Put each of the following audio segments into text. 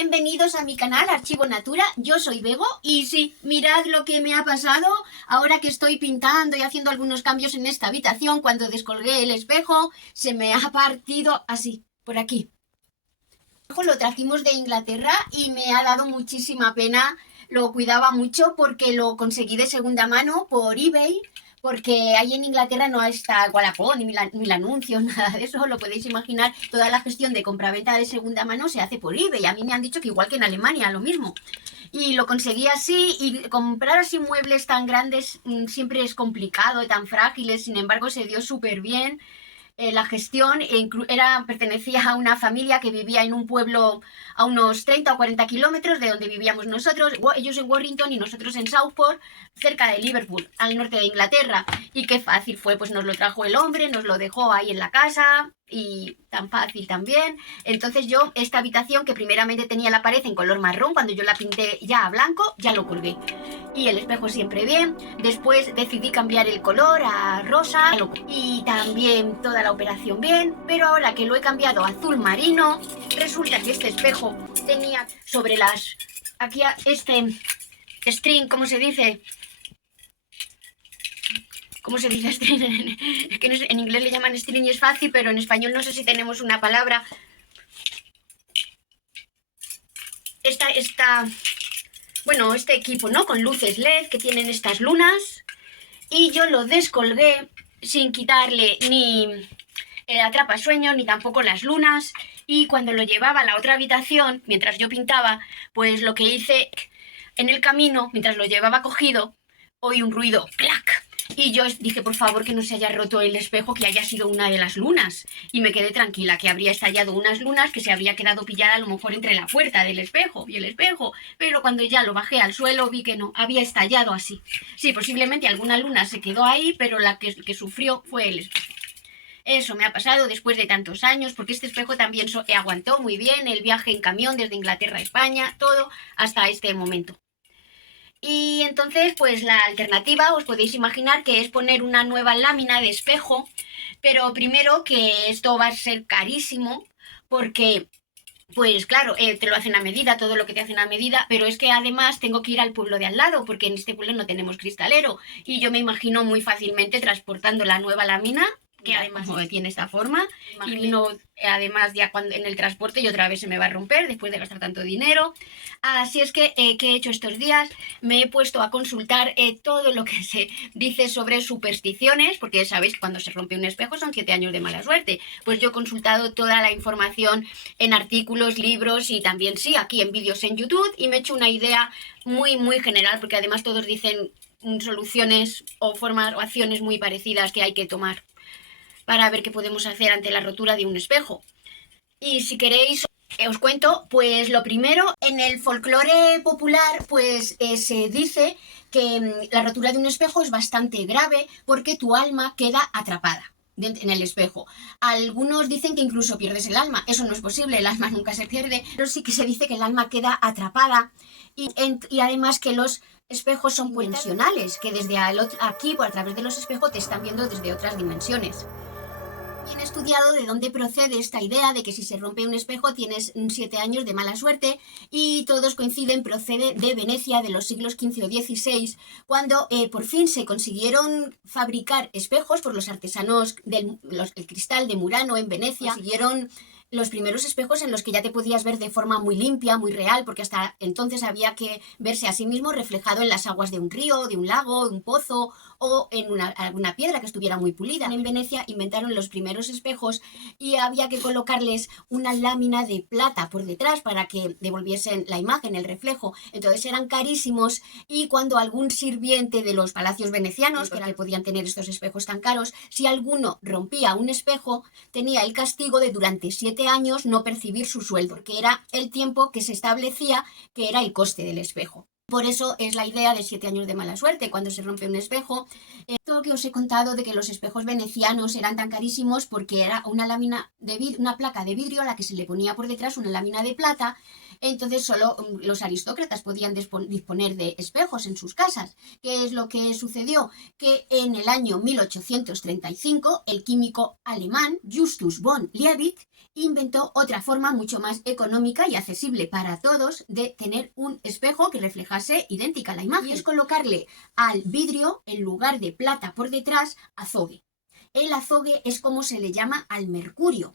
Bienvenidos a mi canal Archivo Natura, yo soy Bego y sí, mirad lo que me ha pasado ahora que estoy pintando y haciendo algunos cambios en esta habitación. Cuando descolgué el espejo se me ha partido así, por aquí. Lo trajimos de Inglaterra y me ha dado muchísima pena, lo cuidaba mucho porque lo conseguí de segunda mano por eBay. Porque ahí en Inglaterra no está Wallapop, ni el anuncio, nada de eso, lo podéis imaginar. Toda la gestión de compraventa de segunda mano se hace por eBay. A mí me han dicho que igual que en Alemania, lo mismo. Y lo conseguí así, y comprar así muebles tan grandes siempre es complicado, tan frágiles, sin embargo se dio súper bien. La gestión pertenecía a una familia que vivía en un pueblo a unos 30 o 40 kilómetros de donde vivíamos nosotros, ellos en Warrington y nosotros en Southport, cerca de Liverpool, al norte de Inglaterra. Y qué fácil fue, pues nos lo trajo el hombre, nos lo dejó ahí en la casa, y tan fácil también. Entonces yo esta habitación, que primeramente tenía la pared en color marrón, cuando yo la pinté ya a blanco, ya lo colgué. Y el espejo siempre bien. Después decidí cambiar el color a rosa y también toda la operación bien. Pero ahora que lo he cambiado a azul marino, resulta que este espejo tenía sobre las... aquí este string, ¿cómo se dice? ¿Cómo se dice string? Es que en inglés le llaman string y es fácil, pero en español no sé si tenemos una palabra. Bueno, este equipo, ¿no? Con luces LED que tienen estas lunas. Y yo lo descolgué sin quitarle ni el atrapasueños ni tampoco las lunas. Y cuando lo llevaba a la otra habitación, mientras yo pintaba, pues lo que hice en el camino, mientras lo llevaba cogido, oí un ruido, ¡clac! Y yo dije, por favor, que no se haya roto el espejo, que haya sido una de las lunas. Y me quedé tranquila, que habría estallado unas lunas, que se habría quedado pillada a lo mejor entre la puerta del espejo y el espejo. Pero cuando ya lo bajé al suelo vi que no, había estallado así. Sí, posiblemente alguna luna se quedó ahí, pero la que sufrió fue el espejo. Eso me ha pasado después de tantos años, porque este espejo también aguantó muy bien el viaje en camión desde Inglaterra a España, todo hasta este momento. Y entonces, pues la alternativa os podéis imaginar que es poner una nueva lámina de espejo, pero primero que esto va a ser carísimo, porque, pues claro, te lo hacen a medida, todo lo que te hacen a medida, pero es que además tengo que ir al pueblo de al lado, porque en este pueblo no tenemos cristalero, y yo me imagino muy fácilmente transportando la nueva lámina, que además tiene esta forma, y no, además ya cuando en el transporte y otra vez se me va a romper después de gastar tanto dinero. Así es que, ¿qué he hecho estos días? Me he puesto a consultar todo lo que se dice sobre supersticiones, porque sabéis que cuando se rompe un espejo son 7 años de mala suerte. Pues yo he consultado toda la información en artículos, libros y también sí, aquí en vídeos en YouTube, y me he hecho una idea muy general, porque además todos dicen soluciones o formas o acciones muy parecidas que hay que tomar para ver qué podemos hacer ante la rotura de un espejo. Y si queréis os cuento, pues lo primero, en el folclore popular pues se dice que la rotura de un espejo es bastante grave porque tu alma queda atrapada en el espejo. Algunos dicen que incluso pierdes el alma. Eso no es posible, el alma nunca se pierde, pero sí que se dice que el alma queda atrapada y además que los espejos son dimensionales, que desde aquí, por a través de los espejos, te están viendo desde otras dimensiones. He estudiado de dónde procede esta idea de que si se rompe un espejo tienes 7 años de mala suerte, y todos coinciden, procede de Venecia de los siglos XV o XVI, cuando por fin se consiguieron fabricar espejos por los artesanos del cristal de Murano en Venecia. Consiguieron los primeros espejos en los que ya te podías ver de forma muy limpia, muy real, porque hasta entonces había que verse a sí mismo reflejado en las aguas de un río, de un lago, de un pozo o en alguna piedra que estuviera muy pulida. En Venecia inventaron los primeros espejos y había que colocarles una lámina de plata por detrás para que devolviesen la imagen, el reflejo. Entonces eran carísimos, y cuando algún sirviente de los palacios venecianos, que podían tener estos espejos tan caros, si alguno rompía un espejo, tenía el castigo de durante 7 años no percibir su sueldo, porque era el tiempo que se establecía que era el coste del espejo. Por eso es la idea de 7 años de mala suerte, cuando se rompe un espejo. Esto que os he contado de que los espejos venecianos eran tan carísimos porque era una lámina de una placa de vidrio a la que se le ponía por detrás una lámina de plata. Entonces solo los aristócratas podían disponer de espejos en sus casas. ¿Qué es lo que sucedió? Que en el año 1835 el químico alemán Justus von Liebig inventó otra forma mucho más económica y accesible para todos de tener un espejo que reflejase idéntica a la imagen. Y es colocarle al vidrio, en lugar de plata por detrás, azogue. El azogue es como se le llama al mercurio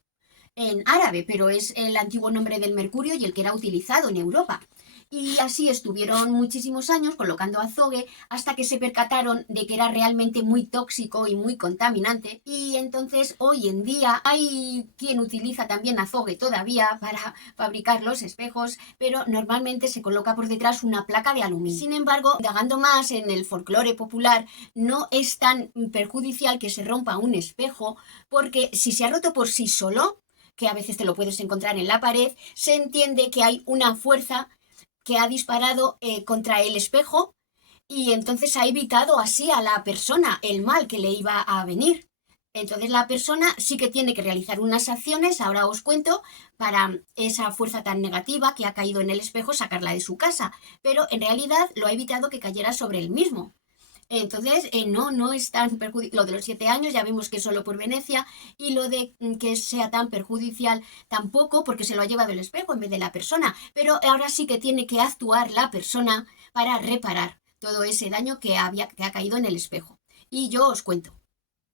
en árabe, pero es el antiguo nombre del mercurio y el que era utilizado en Europa. Y así estuvieron muchísimos años colocando azogue hasta que se percataron de que era realmente muy tóxico y muy contaminante. Y entonces hoy en día hay quien utiliza también azogue todavía para fabricar los espejos, pero normalmente se coloca por detrás una placa de aluminio. Sin embargo, indagando más en el folclore popular, no es tan perjudicial que se rompa un espejo, porque si se ha roto por sí solo, que a veces te lo puedes encontrar en la pared, se entiende que hay una fuerza que ha disparado contra el espejo y entonces ha evitado así a la persona el mal que le iba a venir. Entonces la persona sí que tiene que realizar unas acciones, ahora os cuento, para esa fuerza tan negativa que ha caído en el espejo, sacarla de su casa, pero en realidad lo ha evitado que cayera sobre él mismo. Entonces, no es tan perjudicial. Lo de los 7 años ya vimos que es solo por Venecia, y lo de que sea tan perjudicial tampoco, porque se lo ha llevado el espejo en vez de la persona. Pero ahora sí que tiene que actuar la persona para reparar todo ese daño que ha caído en el espejo. Y yo os cuento.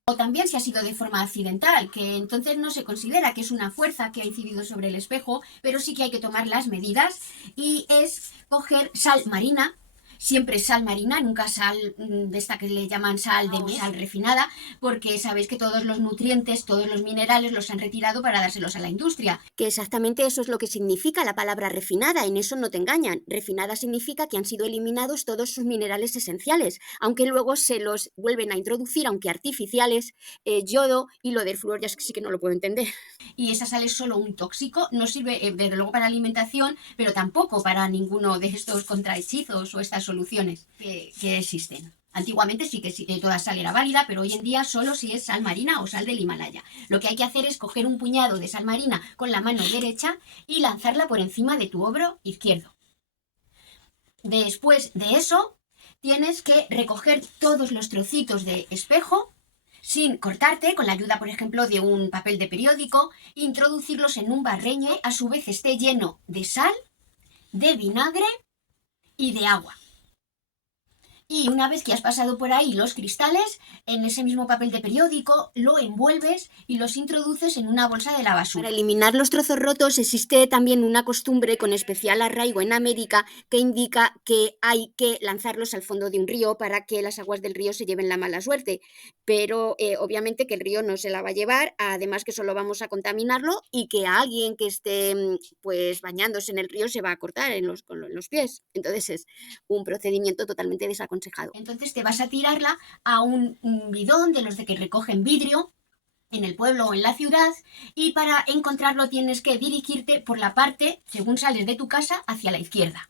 O también si ha sido de forma accidental, que entonces no se considera que es una fuerza que ha incidido sobre el espejo, pero sí que hay que tomar las medidas, y es coger sal marina. Siempre sal marina, nunca sal de esta que le llaman sal de mesa, sal refinada, porque sabéis que todos los nutrientes, todos los minerales los han retirado para dárselos a la industria. Que exactamente eso es lo que significa la palabra refinada, en eso no te engañan. Refinada significa que han sido eliminados todos sus minerales esenciales, aunque luego se los vuelven a introducir, aunque artificiales, yodo, y lo del flúor ya es que sí que no lo puedo entender. Y esa sal es solo un tóxico, no sirve desde luego para alimentación, pero tampoco para ninguno de estos contrahechizos o estas soluciones que existen. Antiguamente sí que toda sal era válida, pero hoy en día solo si es sal marina o sal del Himalaya. Lo que hay que hacer es coger un puñado de sal marina con la mano derecha y lanzarla por encima de tu hombro izquierdo. Después de eso, tienes que recoger todos los trocitos de espejo sin cortarte, con la ayuda, por ejemplo, de un papel de periódico, introducirlos en un barreño, a su vez esté lleno de sal, de vinagre y de agua. Y una vez que has pasado por ahí los cristales, en ese mismo papel de periódico lo envuelves y los introduces en una bolsa de la basura. Para eliminar los trozos rotos existe también una costumbre con especial arraigo en América que indica que hay que lanzarlos al fondo de un río para que las aguas del río se lleven la mala suerte. Pero obviamente que el río no se la va a llevar, además que solo vamos a contaminarlo y que a alguien que esté pues bañándose en el río se va a cortar con los pies. Entonces es un procedimiento totalmente desaconsejado. Entonces te vas a tirarla a un bidón de los de que recogen vidrio en el pueblo o en la ciudad, y para encontrarlo tienes que dirigirte por la parte, según sales de tu casa, hacia la izquierda.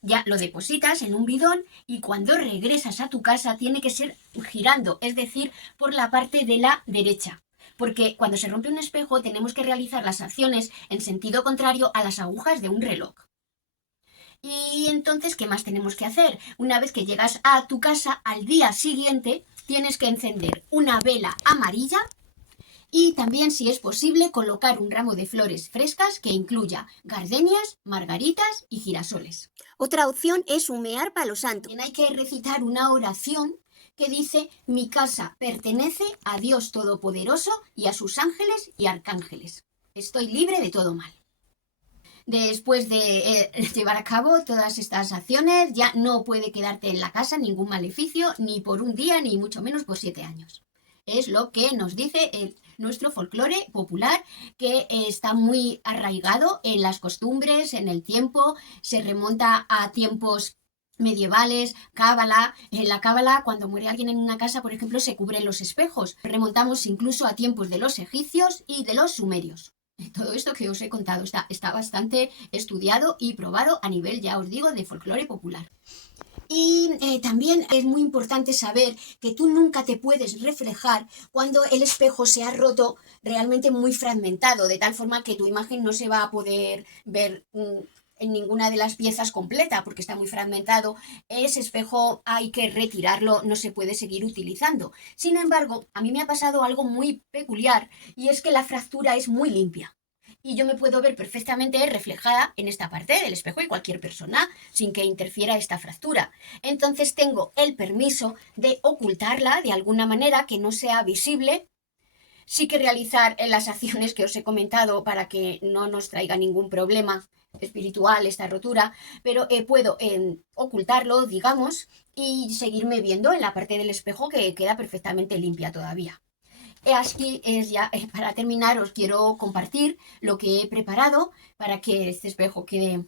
Ya lo depositas en un bidón y cuando regresas a tu casa tiene que ser girando, es decir, por la parte de la derecha. Porque cuando se rompe un espejo tenemos que realizar las acciones en sentido contrario a las agujas de un reloj. Y entonces, ¿qué más tenemos que hacer? Una vez que llegas a tu casa, al día siguiente tienes que encender una vela amarilla y también, si es posible, colocar un ramo de flores frescas que incluya gardenias, margaritas y girasoles. Otra opción es humear palo santo. También hay que recitar una oración que dice: mi casa pertenece a Dios Todopoderoso y a sus ángeles y arcángeles. Estoy libre de todo mal. Después de llevar a cabo todas estas acciones, ya no puede quedarte en la casa ningún maleficio, ni por un día, ni mucho menos por 7 años. Es lo que nos dice nuestro folclore popular, que está muy arraigado en las costumbres, en el tiempo, se remonta a tiempos medievales, cábala. En la cábala, cuando muere alguien en una casa, por ejemplo, se cubren los espejos. Remontamos incluso a tiempos de los egipcios y de los sumerios. Todo esto que os he contado está bastante estudiado y probado a nivel, ya os digo, de folclore popular. Y también es muy importante saber que tú nunca te puedes reflejar cuando el espejo se ha roto realmente muy fragmentado, de tal forma que tu imagen no se va a poder ver en ninguna de las piezas completa, porque está muy fragmentado. Ese espejo hay que retirarlo, no se puede seguir utilizando. Sin embargo, a mí me ha pasado algo muy peculiar, y es que la fractura es muy limpia. Y yo me puedo ver perfectamente reflejada en esta parte del espejo y cualquier persona sin que interfiera esta fractura. Entonces tengo el permiso de ocultarla de alguna manera que no sea visible. Sí que realizar las acciones que os he comentado para que no nos traiga ningún problema espiritual esta rotura, pero puedo ocultarlo, digamos, y seguirme viendo en la parte del espejo que queda perfectamente limpia todavía. Así es ya, para terminar, os quiero compartir lo que he preparado para que este espejo quede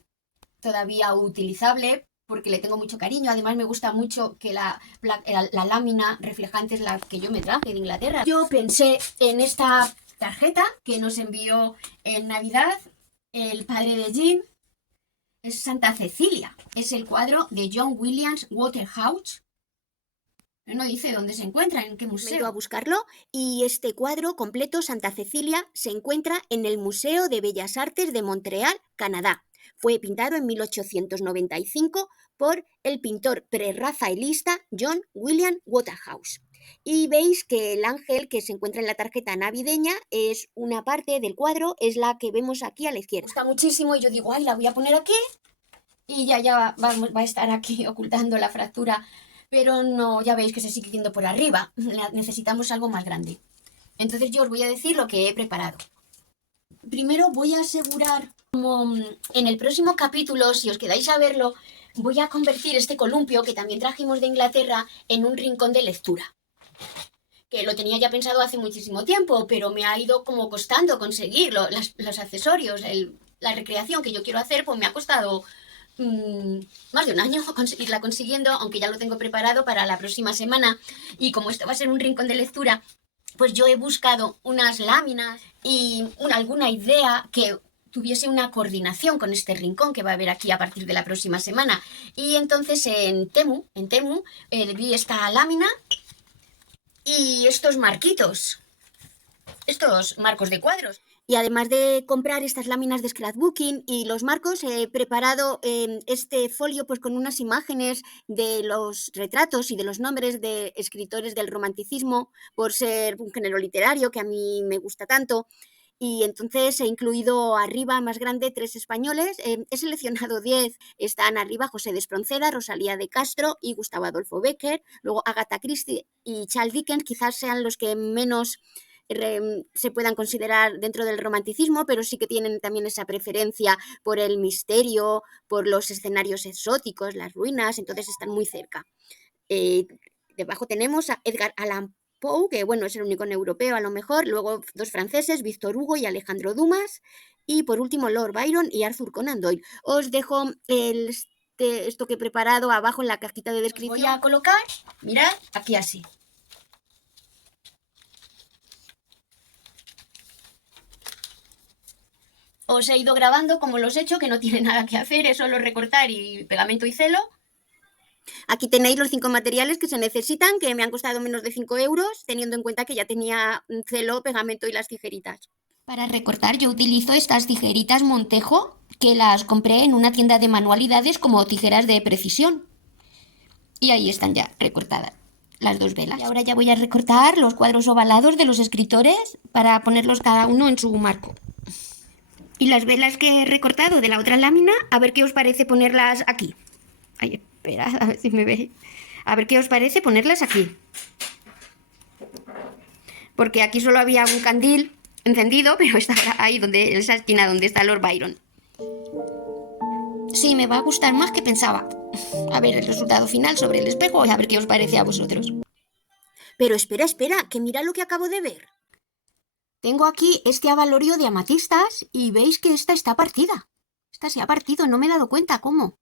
todavía utilizable, porque le tengo mucho cariño. Además, me gusta mucho que la lámina reflejante es la que yo me traje de Inglaterra. Yo pensé en esta tarjeta que nos envió en Navidad el padre de Jean. Es Santa Cecilia. Es el cuadro de John Williams Waterhouse. No dice dónde se encuentra, en qué museo. Me he ido a buscarlo y este cuadro completo, Santa Cecilia, se encuentra en el Museo de Bellas Artes de Montreal, Canadá. Fue pintado en 1895 por el pintor prerrafaelista John William Waterhouse. Y veis que el ángel que se encuentra en la tarjeta navideña es una parte del cuadro, es la que vemos aquí a la izquierda. Me gusta muchísimo y yo digo, ay, la voy a poner aquí y ya va a estar aquí ocultando la fractura. Pero no, ya veis que se sigue viendo por arriba. Necesitamos algo más grande. Entonces yo os voy a decir lo que he preparado. Primero voy a asegurar, como en el próximo capítulo, si os quedáis a verlo, voy a convertir este columpio que también trajimos de Inglaterra en un rincón de lectura. Que lo tenía ya pensado hace muchísimo tiempo, pero me ha ido como costando conseguirlo. Los accesorios, la recreación que yo quiero hacer, pues me ha costado más de un año irla consiguiendo, aunque ya lo tengo preparado para la próxima semana. Y como esto va a ser un rincón de lectura, pues yo he buscado unas láminas y alguna idea que tuviese una coordinación con este rincón que va a haber aquí a partir de la próxima semana. Y entonces en Temu vi esta lámina y estos marquitos, estos marcos de cuadros. Y además de comprar estas láminas de scrapbooking y los marcos, he preparado este folio pues con unas imágenes de los retratos y de los nombres de escritores del romanticismo, por ser un género literario que a mí me gusta tanto. Y entonces he incluido arriba, más grande, 3 españoles. He seleccionado 10. Están arriba José de Espronceda, Rosalía de Castro y Gustavo Adolfo Bécquer. Luego Agatha Christie y Charles Dickens quizás sean los que menos se puedan considerar dentro del romanticismo, pero sí que tienen también esa preferencia por el misterio, por los escenarios exóticos, las ruinas, entonces están muy cerca. Debajo tenemos a Edgar Allan Poe, que bueno, es el único europeo a lo mejor, luego 2 franceses, Víctor Hugo y Alejandro Dumas, y por último Lord Byron y Arthur Conan Doyle. Os dejo esto que he preparado abajo en la cajita de descripción. Voy a colocar, mirad, aquí así. Os he ido grabando como los he hecho, que no tiene nada que hacer, es solo recortar y pegamento y celo. Aquí tenéis los 5 materiales que se necesitan, que me han costado menos de 5 euros, teniendo en cuenta que ya tenía celo, pegamento y las tijeritas. Para recortar yo utilizo estas tijeritas Montejo, que las compré en una tienda de manualidades como tijeras de precisión. Y ahí están ya recortadas las 2 velas. Y ahora ya voy a recortar los cuadros ovalados de los escritores para ponerlos cada uno en su marco. Y las velas que he recortado de la otra lámina, a ver qué os parece ponerlas aquí. Ay, esperad, a ver si me veis. A ver qué os parece ponerlas aquí. Porque aquí solo había un candil encendido, pero está ahí, en esa esquina donde está Lord Byron. Sí, me va a gustar más que pensaba. A ver el resultado final sobre el espejo y a ver qué os parece a vosotros. Pero espera, que mira lo que acabo de ver. Tengo aquí este avalorio de amatistas y veis que esta está partida. Esta se ha partido, no me he dado cuenta cómo.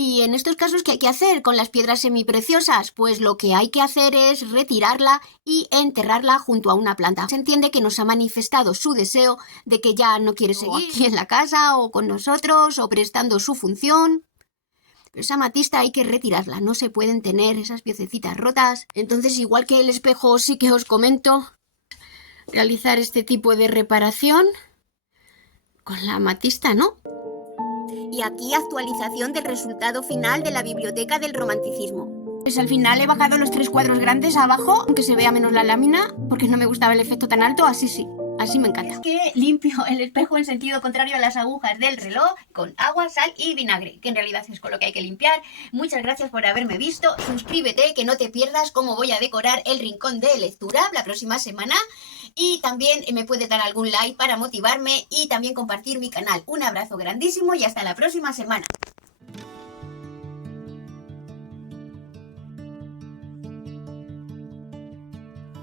Y en estos casos, ¿qué hay que hacer con las piedras semipreciosas? Pues lo que hay que hacer es retirarla y enterrarla junto a una planta. Se entiende que nos ha manifestado su deseo de que ya no quiere seguir aquí en la casa o con nosotros o prestando su función. Pero esa amatista hay que retirarla, no se pueden tener esas piececitas rotas. Entonces, igual que el espejo, sí que os comento realizar este tipo de reparación con la amatista, ¿no? Y aquí actualización del resultado final de la Biblioteca del Romanticismo. Pues al final he bajado los 3 cuadros grandes abajo, aunque se vea menos la lámina, porque no me gustaba el efecto tan alto, así sí. Así me encanta. Es que limpio el espejo en sentido contrario a las agujas del reloj con agua, sal y vinagre, que en realidad es con lo que hay que limpiar. Muchas gracias por haberme visto. Suscríbete, que no te pierdas cómo voy a decorar el rincón de lectura la próxima semana. Y también me puedes dar algún like para motivarme y también compartir mi canal. Un abrazo grandísimo y hasta la próxima semana.